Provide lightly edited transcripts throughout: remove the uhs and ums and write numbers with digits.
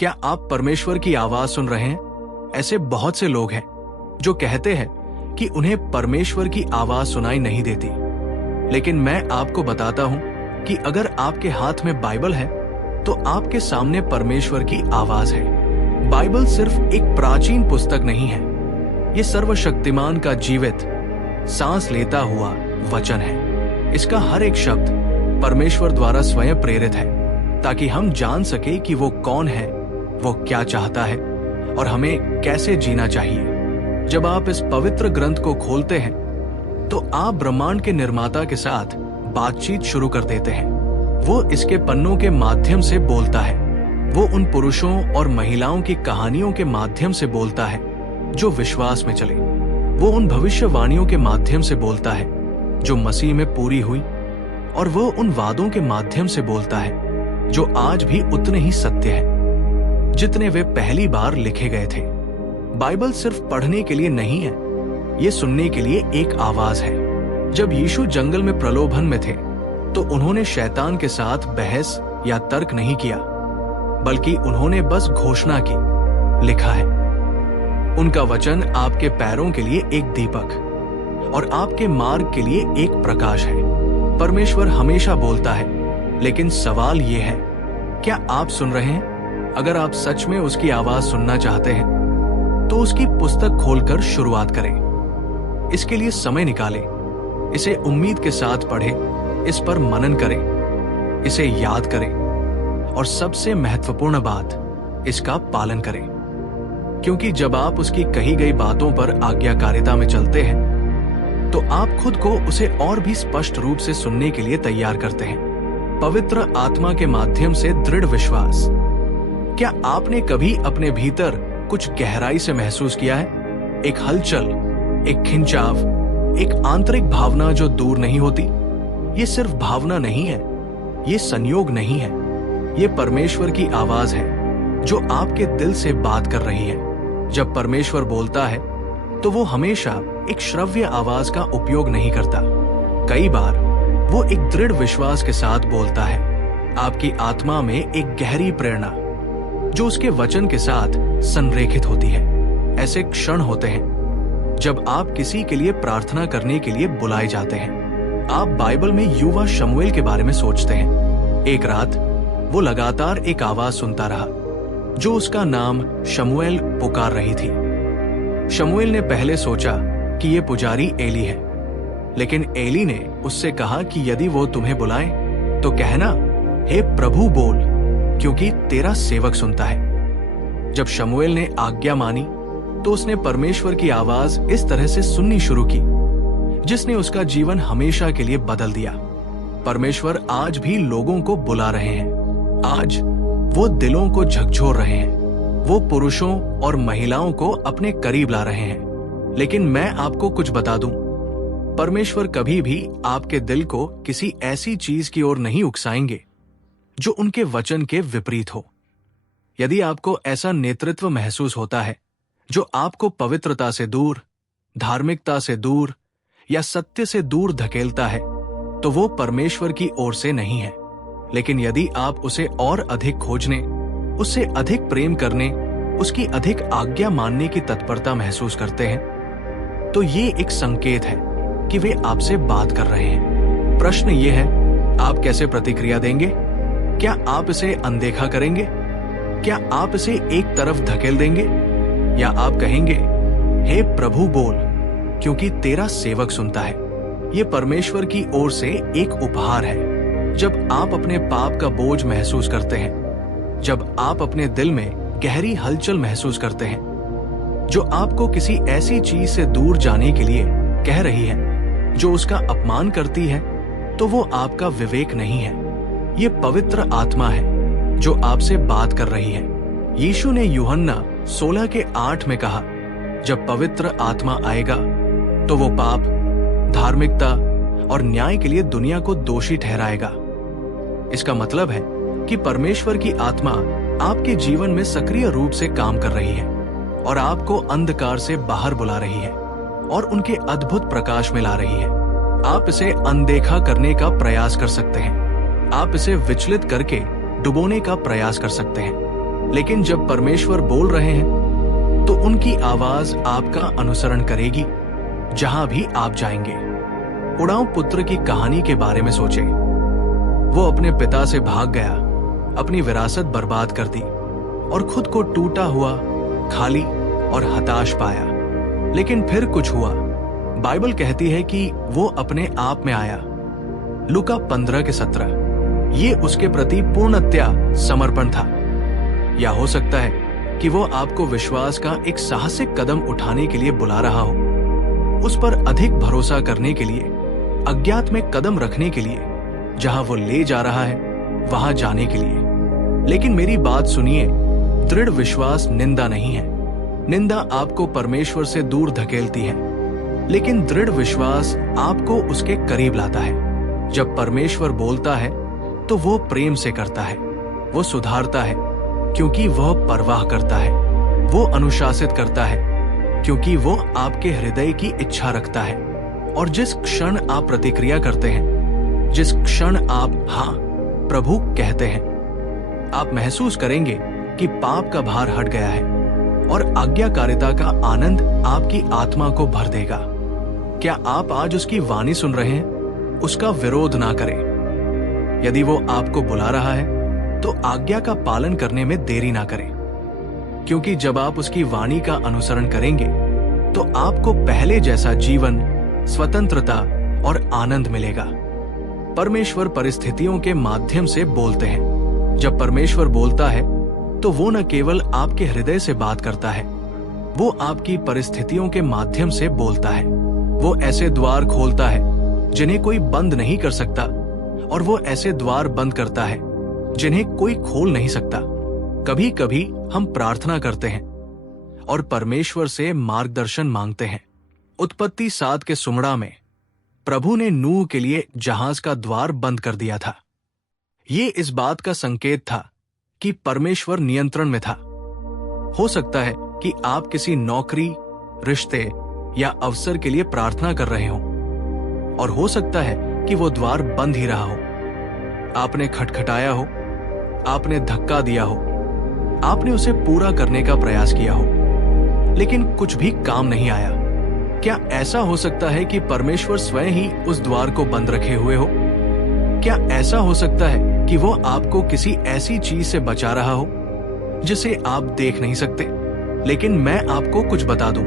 क्या आप परमेश्वर की आवाज सुन रहे हैं? ऐसे बहुत से लोग हैं जो कहते हैं कि उन्हें परमेश्वर की आवाज सुनाई नहीं देती, लेकिन मैं आपको बताता हूं कि अगर आपके हाथ में बाइबल है तो आपके सामने परमेश्वर की आवाज है। बाइबल सिर्फ एक प्राचीन पुस्तक नहीं है, ये सर्वशक्तिमान का जीवित, सांस लेता हुआ वचन है। इसका हर एक शब्द परमेश्वर द्वारा स्वयं प्रेरित है, ताकि हम जान सके कि वो कौन है, वो क्या चाहता है और हमें कैसे जीना चाहिए। जब आप इस पवित्र ग्रंथ को खोलते हैं तो आप ब्रह्मांड के निर्माता के साथ बातचीत शुरू कर देते हैं। वो इसके पन्नों के माध्यम से बोलता है। वो उन पुरुषों और महिलाओं की कहानियों के माध्यम से बोलता है जो विश्वास में चले। वो उन भविष्यवाणियों के माध्यम से बोलता है जो मसीह में पूरी हुई, और वो उन वादों के माध्यम से बोलता है जो आज भी उतने ही सत्य है जितने वे पहली बार लिखे गए थे। बाइबल सिर्फ पढ़ने के लिए नहीं है, ये सुनने के लिए एक आवाज है। जब यीशु जंगल में प्रलोभन में थे तो उन्होंने शैतान के साथ बहस या तर्क नहीं किया, बल्कि उन्होंने बस घोषणा की, लिखा है। उनका वचन आपके पैरों के लिए एक दीपक और आपके मार्ग के लिए एक प्रकाश है। परमेश्वर हमेशा बोलता है, लेकिन सवाल ये है, क्या आप सुन रहे हैं? अगर आप सच में उसकी आवाज सुनना चाहते हैं तो उसकी पुस्तक खोलकर शुरुआत करें। इसके लिए समय निकालें, इसे उम्मीद के साथ पढ़ें, इस पर मनन करें, इसे याद करें और सबसे महत्वपूर्ण बात, इसका पालन करें। क्योंकि जब आप उसकी कही गई बातों पर आज्ञाकारिता में चलते हैं तो आप खुद को उसे और भी स्पष्ट रूप से सुनने के लिए तैयार करते हैं। पवित्र आत्मा के माध्यम से दृढ़ विश्वास। क्या आपने कभी अपने भीतर कुछ गहराई से महसूस किया है? एक हलचल, एक खिंचाव, एक आंतरिक भावना जो दूर नहीं होती। ये सिर्फ भावना नहीं है, ये संयोग नहीं है, ये परमेश्वर की आवाज है जो आपके दिल से बात कर रही है। जब परमेश्वर बोलता है तो वो हमेशा एक श्रव्य आवाज का उपयोग नहीं करता। कई बार वो एक दृढ़ विश्वास के साथ बोलता है, आपकी आत्मा में एक गहरी प्रेरणा जो उसके वचन के साथ संरेखित होती है। ऐसे क्षण होते हैं जब आप किसी के लिए प्रार्थना करने के लिए बुलाए जाते हैं। आप बाइबल में युवा शमूएल के बारे में सोचते हैं। एक रात वो लगातार एक आवाज सुनता रहा जो उसका नाम शमूएल पुकार रही थी। शमूएल ने पहले सोचा कि ये पुजारी एली है, लेकिन एली ने उससे कहा कि यदि वो तुम्हें बुलाए तो कहना, हे प्रभु बोल, क्योंकि तेरा सेवक सुनता है। जब शमूएल ने आज्ञा मानी तो उसने परमेश्वर की आवाज इस तरह से सुननी शुरू की जिसने उसका जीवन हमेशा के लिए बदल दिया। परमेश्वर आज भी लोगों को बुला रहे हैं। आज वो दिलों को झकझोर रहे हैं। वो पुरुषों और महिलाओं को अपने करीब ला रहे हैं। लेकिन मैं आपको कुछ बता दूं, परमेश्वर कभी भी आपके दिल को किसी ऐसी चीज की ओर नहीं उकसाएंगे जो उनके वचन के विपरीत हो। यदि आपको ऐसा नेतृत्व महसूस होता है जो आपको पवित्रता से दूर, धार्मिकता से दूर या सत्य से दूर धकेलता है, तो वो परमेश्वर की ओर से नहीं है। लेकिन यदि आप उसे और अधिक खोजने, उससे अधिक प्रेम करने, उसकी अधिक आज्ञा मानने की तत्परता महसूस करते हैं, तो ये एक संकेत है कि वे आपसे बात कर रहे हैं। प्रश्न ये है, आप कैसे प्रतिक्रिया देंगे? क्या आप इसे अनदेखा करेंगे? क्या आप इसे एक तरफ धकेल देंगे? या आप कहेंगे, हे प्रभु बोल, क्योंकि तेरा सेवक सुनता है? ये परमेश्वर की ओर से एक उपहार है। जब आप अपने पाप का बोझ महसूस करते हैं, जब आप अपने दिल में गहरी हलचल महसूस करते हैं जो आपको किसी ऐसी चीज से दूर जाने के लिए कह रही है जो उसका अपमान करती है, तो वो आपका विवेक नहीं है, ये पवित्र आत्मा है जो आपसे बात कर रही है। यीशु ने यूहन्ना 16:8 में कहा, जब पवित्र आत्मा आएगा तो वो पाप, धार्मिकता और न्याय के लिए दुनिया को दोषी ठहराएगा। इसका मतलब है कि परमेश्वर की आत्मा आपके जीवन में सक्रिय रूप से काम कर रही है और आपको अंधकार से बाहर बुला रही है और उनके अद्भुत प्रकाश में ला रही है। आप इसे अनदेखा करने का प्रयास कर सकते हैं, आप इसे विचलित करके डुबोने का प्रयास कर सकते हैं, लेकिन जब परमेश्वर बोल रहे हैं तो उनकी आवाज आपका अनुसरण करेगी जहां भी आप जाएंगे। उड़ाऊ पुत्र की कहानी के बारे में सोचें। वो अपने पिता से भाग गया, अपनी विरासत बर्बाद कर दी और खुद को टूटा हुआ, खाली और हताश पाया। लेकिन फिर कुछ हुआ। बाइबल कहती है कि वो अपने आप में आया। लूका 15:17। ये उसके प्रति पूर्णतया समर्पण था। या हो सकता है कि वो आपको विश्वास का एक साहसिक कदम उठाने के लिए बुला रहा हो, उस पर अधिक भरोसा करने के लिए, अज्ञात में कदम रखने के लिए, जहां वो ले जा रहा है वहां जाने के लिए। लेकिन मेरी बात सुनिए, दृढ़ विश्वास निंदा नहीं है। निंदा आपको परमेश्वर से दूर धकेलती है, लेकिन दृढ़ विश्वास आपको उसके करीब लाता है। जब परमेश्वर बोलता है तो वो प्रेम से करता है, वो सुधारता है क्योंकि वह परवाह करता है, वो अनुशासित करता है क्योंकि वो आपके हृदय की इच्छा रखता है। और जिस क्षण आप प्रतिक्रिया करते हैं, जिस क्षण आप हाँ प्रभु कहते हैं, आप महसूस करेंगे कि पाप का भार हट गया है और आज्ञाकारिता का आनंद आपकी आत्मा को भर देगा। क्या आप आज उसकी वाणी सुन रहे हैं? उसका विरोध ना करें। यदि वो आपको बुला रहा है तो आज्ञा का पालन करने में देरी ना करें, क्योंकि जब आप उसकी वाणी का अनुसरण करेंगे तो आपको पहले जैसा जीवन, स्वतंत्रता और आनंद मिलेगा। परमेश्वर परिस्थितियों के माध्यम से बोलते हैं। जब परमेश्वर बोलता है तो वो न केवल आपके हृदय से बात करता है, वो आपकी परिस्थितियों के माध्यम से बोलता है। वो ऐसे द्वार खोलता है जिन्हें कोई बंद नहीं कर सकता, और वो ऐसे द्वार बंद करता है जिन्हें कोई खोल नहीं सकता। कभी कभी हम प्रार्थना करते हैं और परमेश्वर से मार्गदर्शन मांगते हैं। उत्पत्ति 7 के सुमड़ा में प्रभु ने नूह के लिए जहाज का द्वार बंद कर दिया था। ये इस बात का संकेत था कि परमेश्वर नियंत्रण में था। हो सकता है कि आप किसी नौकरी, रिश्ते या अवसर के लिए प्रार्थना कर रहे हो, और हो सकता है कि वो द्वार बंद ही रहा हो। आपने खटखटाया हो, आपने धक्का दिया हो, आपने उसे पूरा करने का प्रयास किया हो, लेकिन कुछ भी काम नहीं आया। क्या ऐसा हो सकता है कि परमेश्वर स्वयं ही उस द्वार को बंद रखे हुए हो? क्या ऐसा हो सकता है कि वो आपको किसी ऐसी चीज से बचा रहा हो जिसे आप देख नहीं सकते? लेकिन मैं आपको कुछ बता दूं,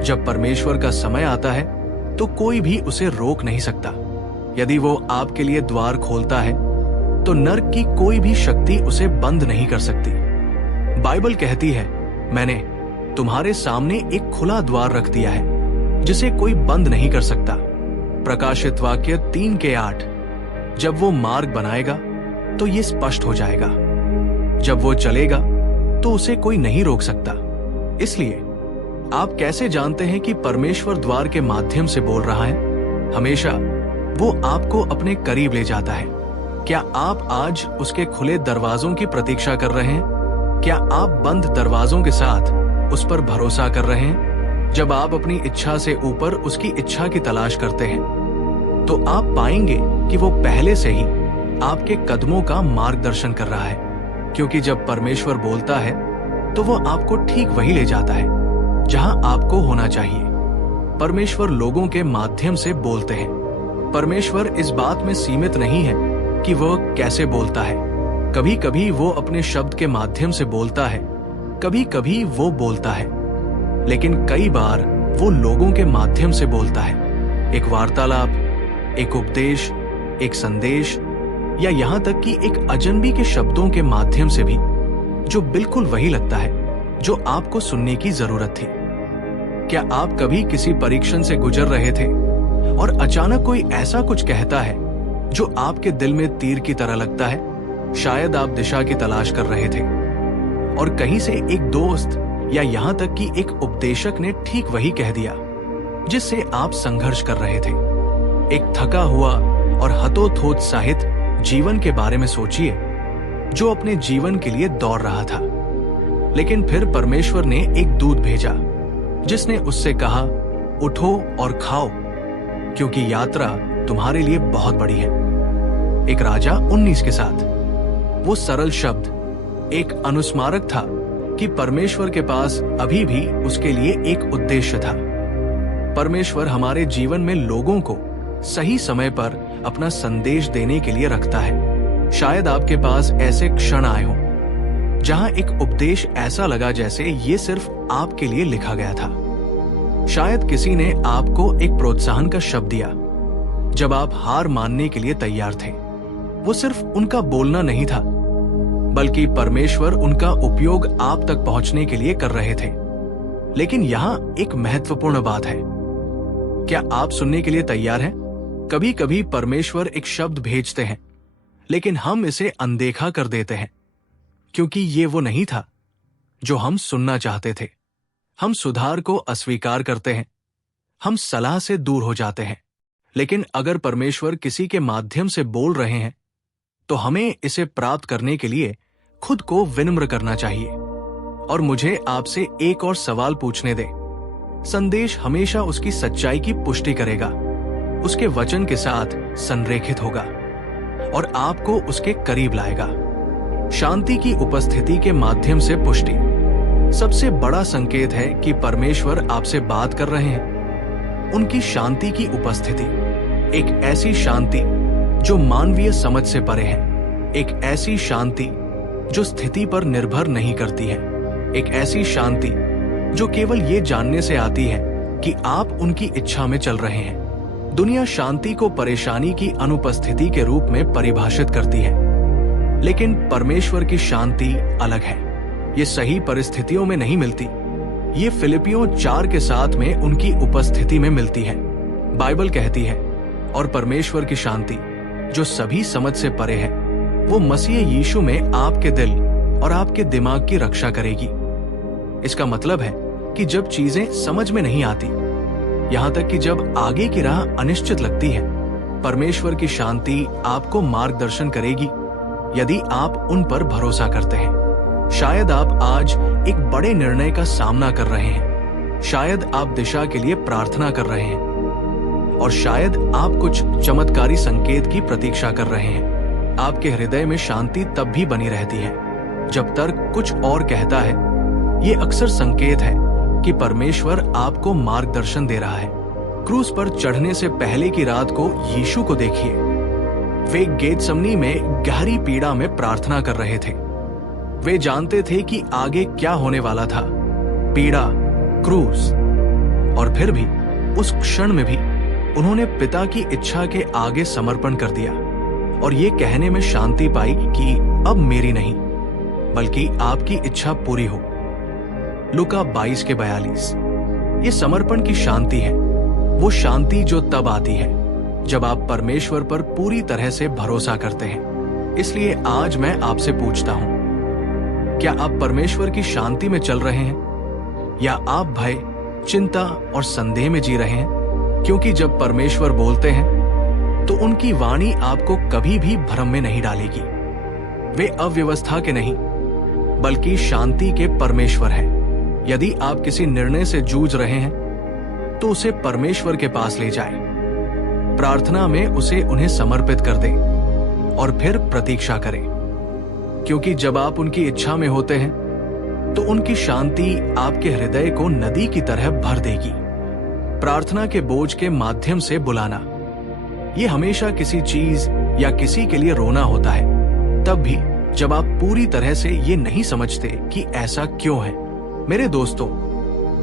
जब परमेश्वर का समय आता है तो कोई भी उसे रोक नहीं सकता। यदि वो आपके लिए द्वार खोलता है तो नर्क की कोई भी शक्ति उसे बंद नहीं कर सकती। बाइबल कहती है, मैंने तुम्हारे सामने एक खुला द्वार रख दिया है जिसे कोई बंद नहीं कर सकता। प्रकाशित वाक्य 3:8। जब वो मार्ग बनाएगा तो ये स्पष्ट हो जाएगा। जब वो चलेगा तो उसे कोई नहीं रोक सकता। इसलिए आप कैसे जानते हैं कि परमेश्वर द्वार के माध्यम से बोल रहा है? हमेशा वो आपको अपने करीब ले जाता है। क्या आप आज उसके खुले दरवाजों की प्रतीक्षा कर रहे हैं? क्या आप बंद दरवाजों के साथ उस पर भरोसा कर रहे हैं? जब आप अपनी इच्छा से ऊपर उसकी इच्छा की तलाश करते हैं तो आप पाएंगे कि वो पहले से ही आपके कदमों का मार्गदर्शन कर रहा है, क्योंकि जब परमेश्वर बोलता है तो वो आपको ठीक वही ले जाता है जहां आपको होना चाहिए। परमेश्वर लोगों के माध्यम से बोलते हैं। परमेश्वर इस बात में सीमित नहीं है कि वह कैसे बोलता है। कभी कभी वो अपने शब्द के माध्यम से बोलता है, कभी कभी वो बोलता है, लेकिन कई बार वो लोगों के माध्यम से बोलता है। एक वार्तालाप, एक उपदेश, एक संदेश, या यहाँ तक कि एक अजनबी के शब्दों के माध्यम से भी, जो बिल्कुल वही लगता है जो आपको सुनने की जरूरत थी। क्या आप कभी किसी परीक्षण से गुजर रहे थे और अचानक कोई ऐसा कुछ कहता है जो आपके दिल में तीर की तरह लगता है? शायद आप दिशा की तलाश कर रहे थे और कहीं से एक दोस्त या यहाँ तक कि एक उपदेशक ने ठीक वही कह दिया जिससे आप संघर्ष कर रहे थे। एक थका हुआ और हतोत्साहित जीवन के बारे में सोचिए, जो अपने जीवन के लिए दौड़ रहा था। लेकिन फिर परमेश्वर ने एक दूत भेजा जिसने उससे कहा, उठो और खाओ, क्योंकि यात्रा तुम्हारे लिए बहुत बड़ी है। एक राजा 19 के साथ। वो सरल शब्द एक अनुस्मारक था कि परमेश्वर के पास अभी भी उसके लिए एक उद्देश्य था। परमेश्वर हमारे जीवन में लोगों को सही समय पर अपना संदेश देने के लिए रखता है। शायद आपके पास ऐसे क्षण आए हों जहां एक उपदेश ऐसा लगा जैसे ये सिर्फ आपके लिए लिखा गया था। शायद किसी ने आपको एक प्रोत्साहन का शब्द दिया जब आप हार मानने के लिए तैयार थे। वो सिर्फ उनका बोलना नहीं था, बल्कि परमेश्वर उनका उपयोग आप तक पहुंचने के लिए कर रहे थे। लेकिन यहां एक महत्वपूर्ण बात है। क्या आप सुनने के लिए तैयार हैं? कभी कभी परमेश्वर एक शब्द भेजते हैं, लेकिन हम इसे अनदेखा कर देते हैं, क्योंकि ये वो नहीं था जो हम सुनना चाहते थे। हम सुधार को अस्वीकार करते हैं, हम सलाह से दूर हो जाते हैं। लेकिन अगर परमेश्वर किसी के माध्यम से बोल रहे हैं, तो हमें इसे प्राप्त करने के लिए खुद को विनम्र करना चाहिए। और मुझे आपसे एक और सवाल पूछने दे। संदेश हमेशा उसकी सच्चाई की पुष्टि करेगा, उसके वचन के साथ संरेखित होगा और आपको उसके करीब लाएगा। शांति की उपस्थिति के माध्यम से पुष्टि सबसे बड़ा संकेत है कि परमेश्वर आपसे बात कर रहे हैं। उनकी शांति की उपस्थिति, एक ऐसी शांति जो मानवीय समझ से परे है, एक ऐसी शांति जो स्थिति पर निर्भर नहीं करती है, एक ऐसी शांति जो केवल ये जानने से आती है कि आप उनकी इच्छा में चल रहे हैं। दुनिया शांति को परेशानी की अनुपस्थिति के रूप में परिभाषित करती है, लेकिन परमेश्वर की शांति अलग है। ये सही परिस्थितियों में नहीं मिलती, ये फिलिपियों 4 के 7 में उनकी उपस्थिति में मिलती है। बाइबल कहती है, और परमेश्वर की शांति जो सभी समझ से परे है, वो मसीह यीशु में आपके दिल और आपके दिमाग की रक्षा करेगी। इसका मतलब है कि जब चीजें समझ में नहीं आती, यहां तक कि जब आगे की राह अनिश्चित लगती है, परमेश्वर की शांति आपको मार्गदर्शन करेगी यदि आप उन पर भरोसा करते हैं। शायद आप आज एक बड़े निर्णय का सामना कर रहे हैं, शायद आप दिशा के लिए प्रार्थना कर रहे हैं, और शायद आप कुछ चमत्कारी संकेत की प्रतीक्षा कर रहे हैं। आपके हृदय में शांति तब भी बनी रहती है जब तर्क कुछ और कहता है। ये अक्सर संकेत है कि परमेश्वर आपको मार्गदर्शन दे रहा है। क्रूस पर चढ़ने से पहले की रात को यीशु को देखिए। वे गेतसमनी में गहरी पीड़ा में प्रार्थना कर रहे थे। वे जानते थे कि आगे क्या होने वाला था, पीड़ा, क्रूस, और फिर भी उस क्षण में भी उन्होंने पिता की इच्छा के आगे समर्पण कर दिया और ये कहने में शांति पाई कि अब मेरी नहीं बल्कि आपकी इच्छा पूरी हो। लूका 22:42। ये समर्पण की शांति है, वो शांति जो तब आती है जब आप परमेश्वर पर पूरी तरह से भरोसा करते हैं। इसलिए आज मैं आपसे पूछता हूं, क्या आप परमेश्वर की शांति में चल रहे हैं या आप भय, चिंता और संदेह में जी रहे हैं? क्योंकि जब परमेश्वर बोलते हैं तो उनकी वाणी आपको कभी भी भ्रम में नहीं डालेगी। वे अव्यवस्था के नहीं बल्कि शांति के परमेश्वर हैं। यदि आप किसी निर्णय से जूझ रहे हैं तो उसे परमेश्वर के पास ले जाएं। प्रार्थना में उसे उन्हें समर्पित कर दें और फिर प्रतीक्षा करें, क्योंकि जब आप उनकी इच्छा में होते हैं तो उनकी शांति आपके हृदय को नदी की तरह भर देगी। प्रार्थना के बोझ के माध्यम से बुलाना, ये हमेशा किसी चीज या किसी के लिए रोना होता है, तब भी जब आप पूरी तरह से ये नहीं समझते कि ऐसा क्यों है। मेरे दोस्तों,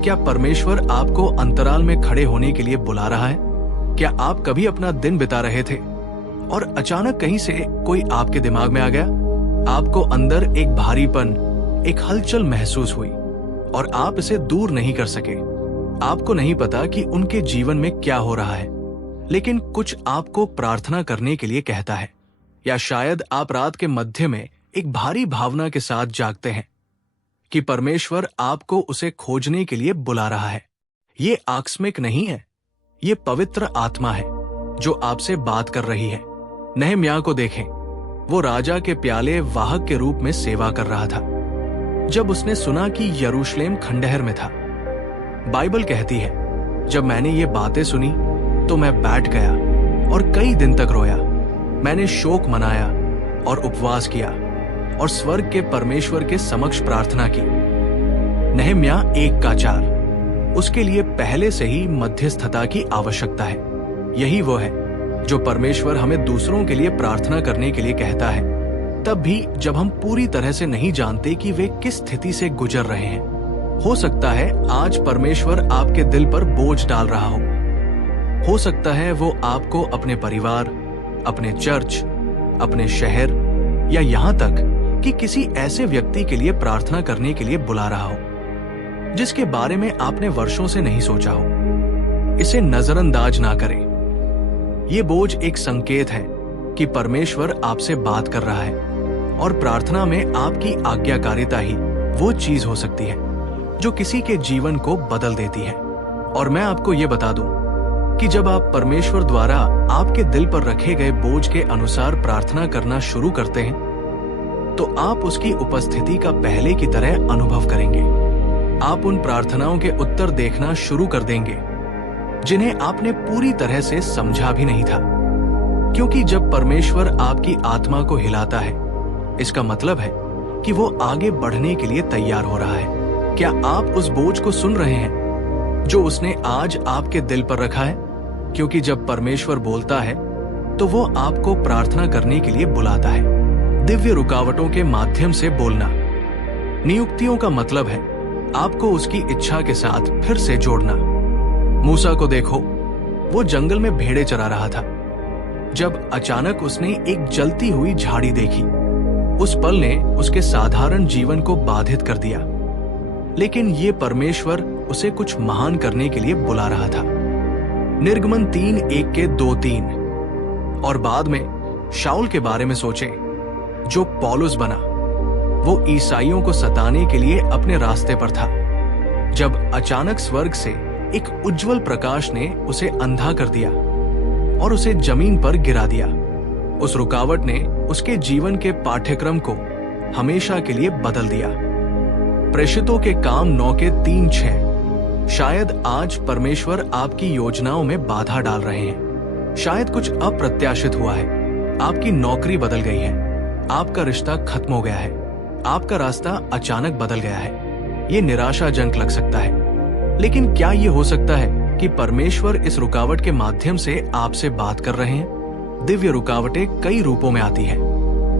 क्या परमेश्वर आपको अंतराल में खड़े होने के लिए बुला रहा है? क्या आप कभी अपना दिन बिता रहे थे और अचानक कहीं से कोई आपके दिमाग में आ गया? आपको अंदर एक भारीपन, एक हलचल महसूस हुई और आप इसे दूर नहीं कर सके। आपको नहीं पता कि उनके जीवन में क्या हो रहा है, लेकिन कुछ आपको प्रार्थना करने के लिए कहता है। या शायद आप रात के मध्य में एक भारी भावना के साथ जागते हैं कि परमेश्वर आपको उसे खोजने के लिए बुला रहा है। ये आकस्मिक नहीं है, ये पवित्र आत्मा है जो आपसे बात कर रही है। नहम्याह को देखें, वो राजा के प्याले वाहक के रूप में सेवा कर रहा था जब उसने सुना कि यरूशलेम खंडहर में था। बाइबल कहती है, जब मैंने ये बातें सुनी तो मैं बैठ गया और कई दिन तक रोया। मैंने शोक मनाया और उपवास किया और स्वर्ग के परमेश्वर के समक्ष प्रार्थना की। नहम्याह 1:4। उसके लिए पहले से ही मध्यस्थता की आवश्यकता है। यही वो है जो परमेश्वर हमें दूसरों के लिए प्रार्थना करने के लिए कहता है, तब भी जब हम पूरी तरह से नहीं जानते कि वे किस स्थिति से गुजर रहे हैं। हो सकता है आज परमेश्वर आपके दिल पर बोझ डाल रहा हो सकता है वो आपको अपने परिवार, अपने चर्च, अपने शहर या यहाँ तक कि किसी ऐसे व्यक्ति के लिए प्रार्थना करने के लिए बुला रहा हो जिसके बारे में आपने वर्षों से नहीं सोचा हो। इसे नजरअंदाज ना करें। ये बोझ एक संकेत है कि परमेश्वर आपसे बात कर रहा है और प्रार्थना में आपकी आज्ञाकारिता ही वो चीज हो सकती है जो किसी के जीवन को बदल देती है। और मैं आपको ये बता दूं कि जब आप परमेश्वर द्वारा आपके दिल पर रखे गए बोझ के अनुसार प्रार्थना करना शुरू करते हैं तो आप उसकी उपस्थिति का पहले की तरह अनुभव करेंगे। आप उन प्रार्थनाओं के उत्तर देखना शुरू कर देंगे जिन्हें आपने पूरी तरह से समझा भी नहीं था, क्योंकि जब परमेश्वर आपकी आत्मा को हिलाता है इसका मतलब है कि वो आगे बढ़ने के लिए तैयार हो रहा है। क्या आप उस बोझ को सुन रहे हैं जो उसने आज आपके दिल पर रखा है? क्योंकि जब परमेश्वर बोलता है तो वो आपको प्रार्थना करने के लिए बुलाता है। दिव्य रुकावटों के माध्यम से बोलना। नियुक्तियों का मतलब है आपको उसकी इच्छा के साथ फिर से जोड़ना। मूसा को देखो, वो जंगल में भेड़ें चरा रहा था जब अचानक उसने एक जलती हुई झाड़ी देखी। उस पल ने उसके साधारण जीवन को बाधित कर दिया, लेकिन ये परमेश्वर उसे कुछ महान करने के लिए बुला रहा था। निर्गमन 3:1-2-3। और बाद में शाऊल के बारे में सोचें जो पौलुस बना। वो ईसाइयों को सताने के लिए अपने रास्ते पर था जब अचानक स्वर्ग से एक उज्जवल प्रकाश ने उसे अंधा कर दिया और उसे जमीन पर गिरा दिया। उस रुकावट ने उसके जीवन के पाठ्यक्रम को हमेशा के लिए बदल दिया। प्रेषितों के काम 9:3-6। शायद आज परमेश्वर आपकी योजनाओं में बाधा डाल रहे हैं। शायद कुछ अप्रत्याशित हुआ है। आपकी नौकरी बदल गई है, आपका रिश्ता खत्म हो गया है, आपका रास्ता अचानक बदल गया है। ये निराशाजनक लग सकता है, लेकिन क्या ये हो सकता है कि परमेश्वर इस रुकावट के माध्यम से आपसे बात कर रहे हैं? दिव्य रुकावटें कई रूपों में आती है।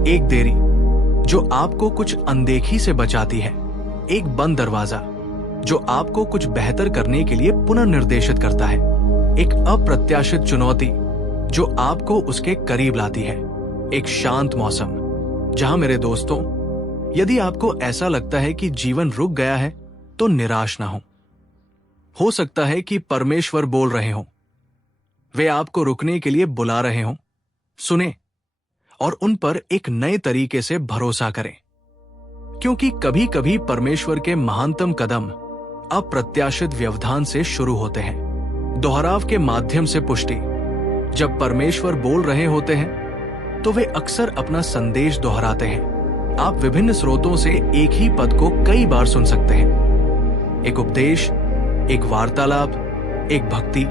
एक देरी जो आपको कुछ अनदेखी से बचाती है, एक बंद दरवाजा जो आपको कुछ बेहतर करने के लिए पुनर्निर्देशित करता है, एक अप्रत्याशित चुनौती जो आपको उसके करीब लाती है, एक शांत मौसम। जहां मेरे दोस्तों, यदि आपको ऐसा लगता है कि जीवन रुक गया है तो निराश ना हो सकता है कि परमेश्वर बोल रहे हों, वे आपको रुकने के लिए बुला रहे हों। सुने और उन पर एक नए तरीके से भरोसा करें, क्योंकि कभी कभी परमेश्वर के महानतम कदम अप्रत्याशित व्यवधान से शुरू होते हैं। दोहराव के माध्यम से पुष्टि। जब परमेश्वर बोल रहे होते हैं तो वे अक्सर अपना संदेश दोहराते हैं। आप विभिन्न स्रोतों से एक ही पद को कई बार सुन सकते हैं। एक उपदेश, एक वार्तालाप, एक भक्ति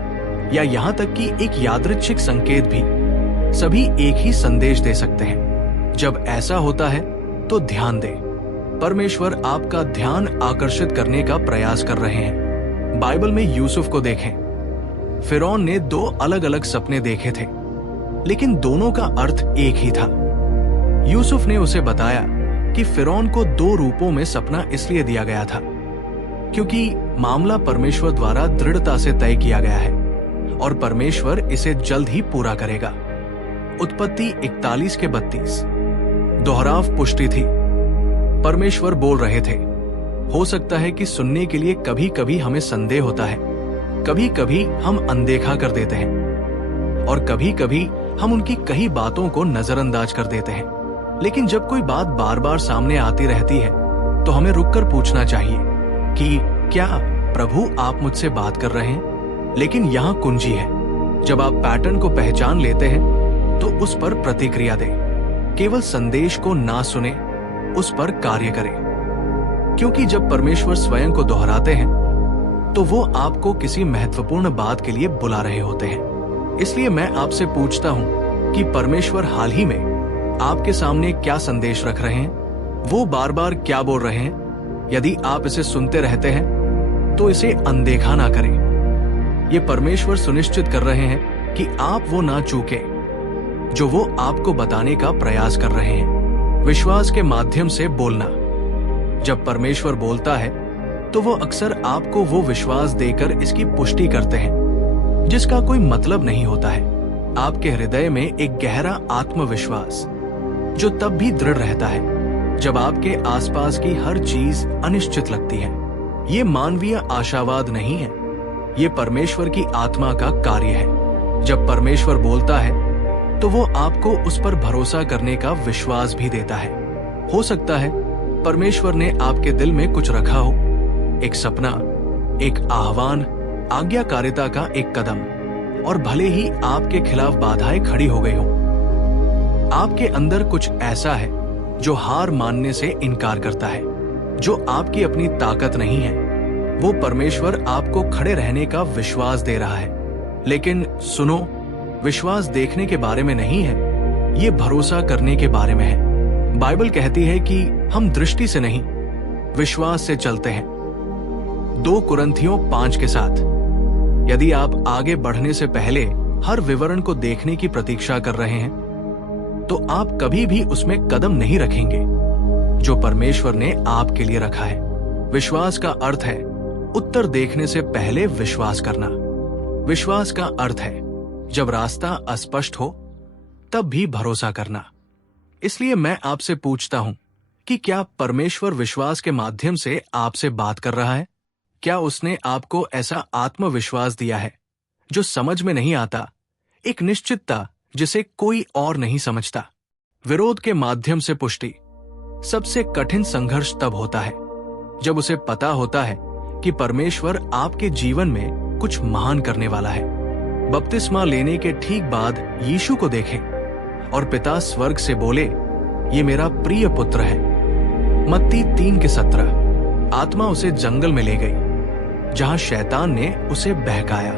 या यहाँ तक कि एक यादृच्छिक संकेत भी, सभी एक ही संदेश दे सकते हैं। जब ऐसा होता है तो ध्यान दें। परमेश्वर आपका ध्यान आकर्षित करने का प्रयास कर रहे हैं। बाइबल में यूसुफ को देखें। फिरौन ने 2 अलग अलग सपने देखे थे, लेकिन दोनों का अर्थ एक ही था। यूसुफ ने उसे बताया कि फिरौन को 2 रूपों में सपना इसलिए दिया गया था क्योंकि मामला परमेश्वर द्वारा दृढ़ता से तय किया गया है और परमेश्वर इसे जल्द ही पूरा करेगा। उत्पत्ति 41:32। दोहराव पुष्टि थी। परमेश्वर बोल रहे थे। हो सकता है कि सुनने के लिए कभी कभी हमें संदेह होता है, कभी कभी हम अनदेखा कर देते हैं और कभी कभी हम उनकी कई बातों को नजरअंदाज कर देते हैं। लेकिन जब कोई बात बार बार सामने आती रहती है तो हमें रुककर पूछना चाहिए कि क्या प्रभु आप मुझसे बात कर रहे हैं? लेकिन यहाँ कुंजी है। जब आप पैटर्न को पहचान लेते हैं तो उस पर प्रतिक्रिया दें। केवल संदेश को ना सुने, उस पर कार्य करें। क्योंकि जब परमेश्वर स्वयं को दोहराते हैं तो वो आपको किसी महत्वपूर्ण बात के लिए बुला रहे होते हैं। इसलिए मैं आपसे पूछता हूं कि परमेश्वर हाल ही में आपके सामने क्या संदेश रख रहे हैं? वो बार बार क्या बोल रहे हैं, यदि आप इसे सुनते रहते हैं तो इसे अनदेखा ना करें। ये परमेश्वर सुनिश्चित कर रहे हैं कि आप वो ना चूके जो वो आपको बताने का प्रयास कर रहे हैं। विश्वास के माध्यम से बोलना। जब परमेश्वर बोलता है तो वो अक्सर आपको वो विश्वास देकर इसकी पुष्टि करते हैं जिसका कोई मतलब नहीं होता है। आपके हृदय में एक गहरा आत्मविश्वास जो तब भी दृढ़ रहता है जब आपके आसपास की हर चीज अनिश्चित लगती है। ये मानवीय आशावाद नहीं है, ये परमेश्वर की आत्मा का कार्य है। जब परमेश्वर बोलता है तो वो आपको उस पर भरोसा करने का विश्वास भी देता है। हो सकता है परमेश्वर ने आपके दिल में कुछ रखा हो, एक सपना, एक आह्वान, आज्ञाकारिता का एक कदम, और भले ही आपके खिलाफ बाधाएं खड़ी हो गई हो, आपके अंदर कुछ ऐसा है जो हार मानने से इनकार करता है, जो आपकी अपनी ताकत नहीं है। वो परमेश्वर आपको खड़े रहने का विश्वास दे रहा है। लेकिन सुनो, विश्वास देखने के बारे में नहीं है, ये भरोसा करने के बारे में है। बाइबल कहती है कि हम दृष्टि से नहीं, विश्वास से चलते हैं। 2 कुरिन्थियों 5 के साथ। यदि आप आगे बढ़ने से पहले हर विवरण को देखने की प्रतीक्षा कर रहे हैं तो आप कभी भी उसमें कदम नहीं रखेंगे जो परमेश्वर ने आपके लिए रखा है। विश्वास का अर्थ है उत्तर देखने से पहले विश्वास करना। विश्वास का अर्थ है जब रास्ता अस्पष्ट हो तब भी भरोसा करना। इसलिए मैं आपसे पूछता हूं कि क्या परमेश्वर विश्वास के माध्यम से आपसे बात कर रहा है? क्या उसने आपको ऐसा आत्मविश्वास दिया है जो समझ में नहीं आता, एक निश्चितता जिसे कोई और नहीं समझता? विरोध के माध्यम से पुष्टि। सबसे कठिन संघर्ष तब होता है जब उसे पता होता है कि परमेश्वर आपके जीवन में कुछ महान करने वाला है। बपतिस्मा लेने के ठीक बाद यीशु को देखें और पिता स्वर्ग से बोले, ये मेरा प्रिय पुत्र है। मत्ती 3:17। आत्मा उसे जंगल में ले गई जहां शैतान ने उसे बहकाया।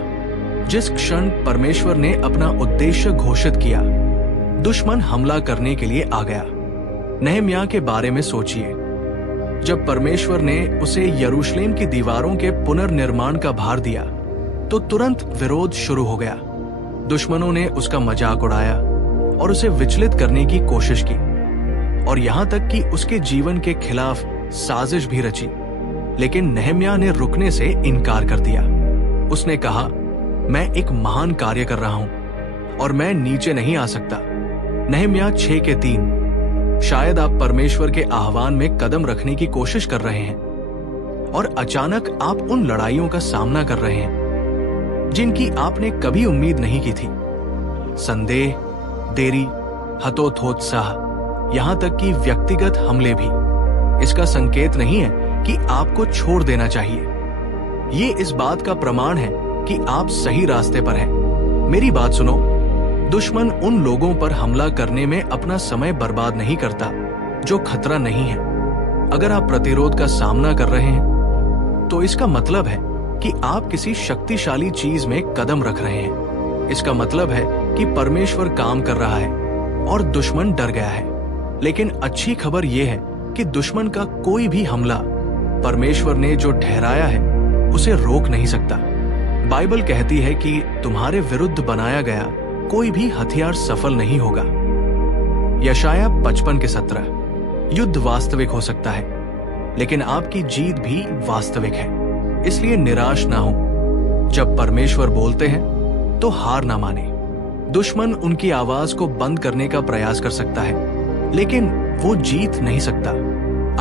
जिस क्षण परमेश्वर ने अपना उद्देश्य घोषित किया, दुश्मन हमला करने के लिए आ गया। नहम्याह के बारे में सोचिए। जब परमेश्वर ने उसे यरूशलेम की दीवारों के पुनर्निर्माण का भार दिया तो तुरंत विरोध शुरू हो गया। दुश्मनों ने उसका मजाक उड़ाया और उसे विचलित करने की कोशिश की, और यहां तक कि उसके जीवन के खिलाफ साजिश भी रची। लेकिन नहम्याह ने रुकने से इनकार कर दिया। उसने कहा, मैं एक महान कार्य कर रहा हूं और मैं नीचे नहीं आ सकता। नहम्याह 6:3। शायद आप परमेश्वर के आह्वान में कदम रखने की कोशिश कर रहे हैं और अचानक आप उन लड़ाइयों का सामना कर रहे हैं जिनकी आपने कभी उम्मीद नहीं की थी। संदेह, देरी, हतोत्साह, यहां तक कि व्यक्तिगत हमले भी इसका संकेत नहीं है कि आपको छोड़ देना चाहिए। ये इस बात का प्रमाण है कि आप सही रास्ते पर हैं। मेरी बात सुनो, दुश्मन उन लोगों पर हमला करने में अपना समय बर्बाद नहीं करता जो खतरा नहीं है। अगर आप प्रतिरोध का सामना कर रहे हैं तो इसका मतलब है कि आप किसी शक्तिशाली चीज में कदम रख रहे हैं। इसका मतलब है कि परमेश्वर काम कर रहा है और दुश्मन डर गया है। लेकिन अच्छी खबर यह है कि दुश्मन का कोई भी हमला परमेश्वर ने जो ठहराया है उसे रोक नहीं सकता। बाइबल कहती है कि तुम्हारे विरुद्ध बनाया गया कोई भी हथियार सफल नहीं होगा। यशाया 55:17। युद्ध वास्तविक हो सकता है लेकिन आपकी जीत भी वास्तविक है। इसलिए निराश ना हो। जब परमेश्वर बोलते हैं तो हार ना माने। दुश्मन उनकी आवाज को बंद करने का प्रयास कर सकता है लेकिन वो जीत नहीं सकता।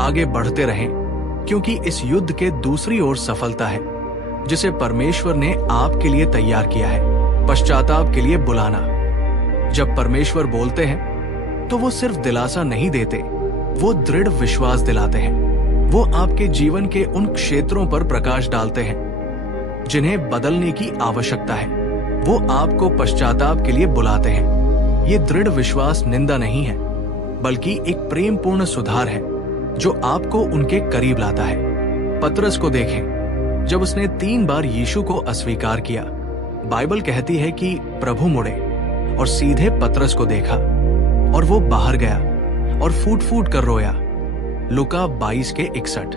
आगे बढ़ते रहें क्योंकि इस युद्ध के दूसरी ओर सफलता है जिसे परमेश्वर ने आपके लिए तैयार किया है। पश्चाताप के लिए बुलाना। जब परमेश्वर बोलते हैं तो वो सिर्फ दिलासा नहीं देते, वो दृढ़ विश्वास दिलाते हैं। वो आपके जीवन के उन क्षेत्रों पर प्रकाश डालते हैं जिन्हें बदलने की आवश्यकता है। वो आपको पश्चाताप के लिए बुलाते हैं। ये दृढ़ विश्वास निंदा नहीं है बल्कि एक प्रेमपूर्ण सुधार है जो आपको उनके करीब लाता है। पतरस को देखें। जब उसने 3 बार यीशु को अस्वीकार किया, बाइबल कहती है कि प्रभु मुड़े और सीधे पतरस को देखा और वो बाहर गया और फूट फूट कर रोया। लुका 22:61।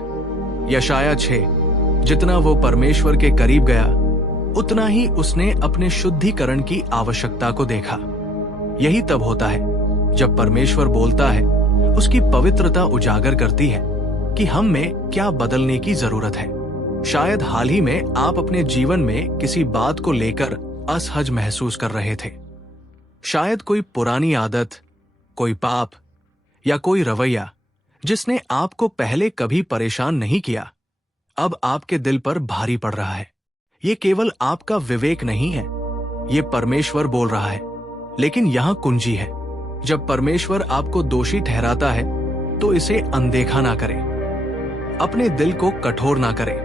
यशाया 6, जितना वो परमेश्वर के करीब गया उतना ही उसने अपने शुद्धिकरण की आवश्यकता को देखा। यही तब होता है जब परमेश्वर बोलता है, उसकी पवित्रता उजागर करती है कि हम में क्या बदलने की जरूरत है। शायद हाल ही में आप अपने जीवन में किसी बात को लेकर असहज महसूस कर रहे थे। शायद कोई पुरानी आदत, कोई पाप या कोई रवैया जिसने आपको पहले कभी परेशान नहीं किया, अब आपके दिल पर भारी पड़ रहा है। ये केवल आपका विवेक नहीं है, ये परमेश्वर बोल रहा है। लेकिन यहां कुंजी है, जब परमेश्वर आपको दोषी ठहराता है तो इसे अनदेखा ना करें, अपने दिल को कठोर ना करें।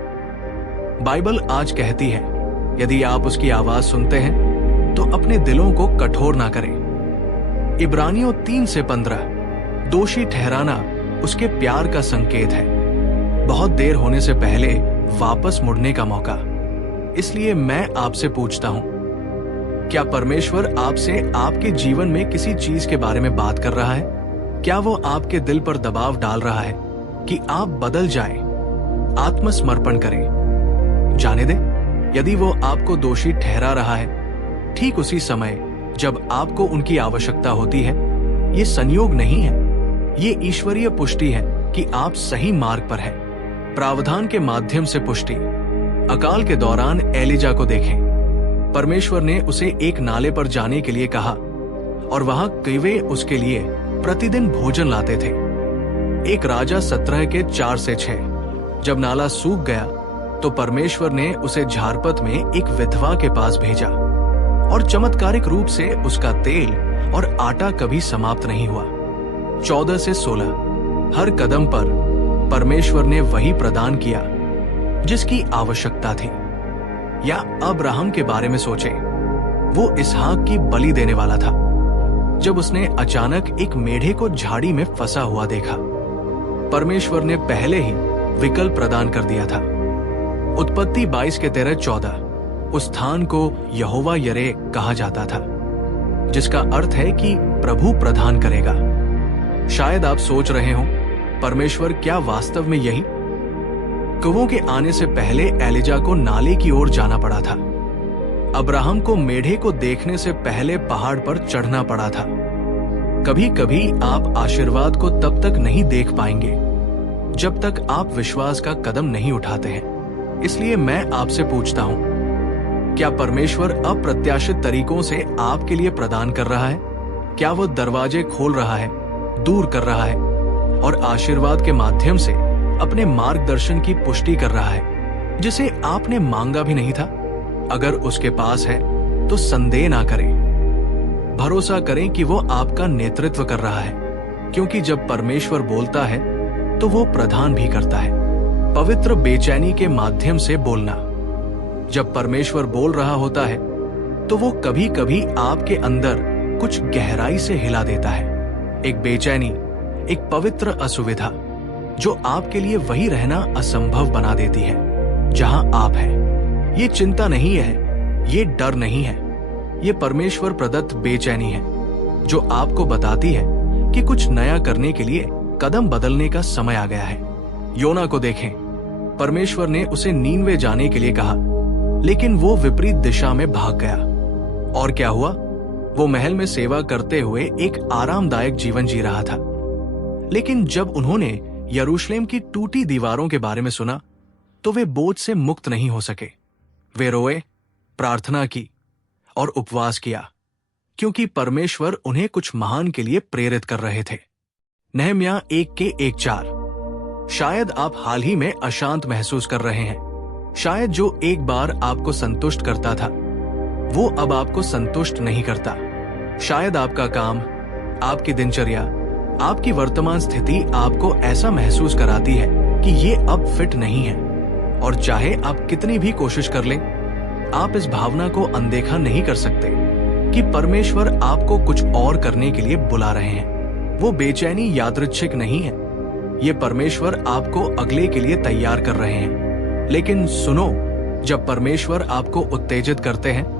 बाइबल आज कहती है, यदि आप उसकी आवाज सुनते हैं तो अपने दिलों को कठोर ना करें। इब्रानियों 3:15, दोषी ठहराना उसके प्यार का संकेत है, बहुत देर होने से पहले वापस मुड़ने का मौका। इसलिए मैं आपसे पूछता हूं, क्या परमेश्वर आपसे आपके जीवन में किसी चीज के बारे में बात कर रहा है? क्या वो आपके दिल पर दबाव डाल रहा है कि आप बदल जाएं, आत्मसमर्पण करें? जाने दें, यदि वो आपको दोषी ठहरा रहा है ठीक उसी समय जब आपको उनकी आवश्यकता होती है, ये संयोग नहीं है, ये ईश्वरीय पुष्टि है कि आप सही मार्ग पर हैं। प्रावधान के माध्यम से पुष्टि। अकाल के दौरान एलिजा को देखें। परमेश्वर ने उसे एक नाले पर जाने के लिए कहा और वहां कौवे उसके लिए प्रतिदिन भोजन लाते थे। एक राजा 17:4-6। जब नाला सूख गया तो परमेश्वर ने उसे झारपत में एक विधवा के पास भेजा और चमत्कारिक रूप से उसका तेल और आटा कभी समाप्त नहीं हुआ। 14-16। हर कदम पर परमेश्वर ने वही प्रदान किया जिसकी आवश्यकता थी। या अब्राहम के बारे में सोचें, वो इसहाक की बलि देने वाला था जब उसने अचानक एक मेढ़े को झाड़ी में फंसा हुआ देखा। परमेश्वर ने पहले ही विकल्प प्रदान कर दिया था। उत्पत्ति 22:13-14। उस स्थान को यहोवा यरे कहा जाता था, जिसका अर्थ है कि प्रभु प्रदान करेगा। शायद आप सोच रहे हो, परमेश्वर क्या वास्तव में यही? कौवों के आने से पहले एलिजा को नाले की ओर जाना पड़ा था। अब्राहम को मेढ़े को देखने से पहले पहाड़ पर चढ़ना पड़ा था। कभी कभी आप आशीर्वाद को तब तक नहीं देख पाएंगे जब तक आप विश्वास का कदम नहीं उठाते हैं। इसलिए मैं आपसे पूछता हूं, क्या परमेश्वर अप्रत्याशित तरीकों से आपके लिए प्रदान कर रहा है? क्या वो दरवाजे खोल रहा है, दूर कर रहा है और आशीर्वाद के माध्यम से अपने मार्गदर्शन की पुष्टि कर रहा है जिसे आपने मांगा भी नहीं था? अगर उसके पास है तो संदेह ना करें, भरोसा करें कि वो आपका नेतृत्व कर रहा है, क्योंकि जब परमेश्वर बोलता है तो वो प्रदान भी करता है। पवित्र बेचैनी के माध्यम से बोलना। जब परमेश्वर बोल रहा होता है तो वो कभी कभी आपके अंदर कुछ गहराई से हिला देता है। एक बेचैनी, एक पवित्र असुविधा जो आपके लिए वही रहना असंभव बना देती है जहां आप हैं। ये चिंता नहीं है, ये डर नहीं है, ये परमेश्वर प्रदत्त बेचैनी है जो आपको बताती है कि कुछ नया करने के लिए कदम बदलने का समय आ गया है। योना को देखें, परमेश्वर ने उसे नीनवे जाने के लिए कहा, लेकिन वो विपरीत दिशा में भाग गया। और क्या हुआ? वो महल में सेवा करते हुए एक आरामदायक जीवन जी रहा था। लेकिन जब उन्होंने यरूशलेम की टूटी दीवारों के बारे में सुना तो वे बोझ से मुक्त नहीं हो सके। वे रोए, प्रार्थना की और उपवास किया, क्योंकि परमेश्वर उन्हें कुछ महान के लिए प्रेरित कर रहे थे। नहम्याह 1:1-4। शायद आप हाल ही में अशांत महसूस कर रहे हैं। शायद जो एक बार आपको संतुष्ट करता था वो अब आपको संतुष्ट नहीं करता। शायद आपका काम, आपकी दिनचर्या, आपकी वर्तमान स्थिति आपको ऐसा महसूस कराती है कि ये अब फिट नहीं है, और चाहे आप कितनी भी कोशिश कर लें, आप इस भावना को अनदेखा नहीं कर सकते कि परमेश्वर आपको कुछ और करने के लिए बुला रहे हैं। वो बेचैनी यादृच्छिक नहीं है, ये परमेश्वर आपको अगले के लिए तैयार कर रहे हैं। लेकिन सुनो, जब परमेश्वर आपको उत्तेजित करते हैं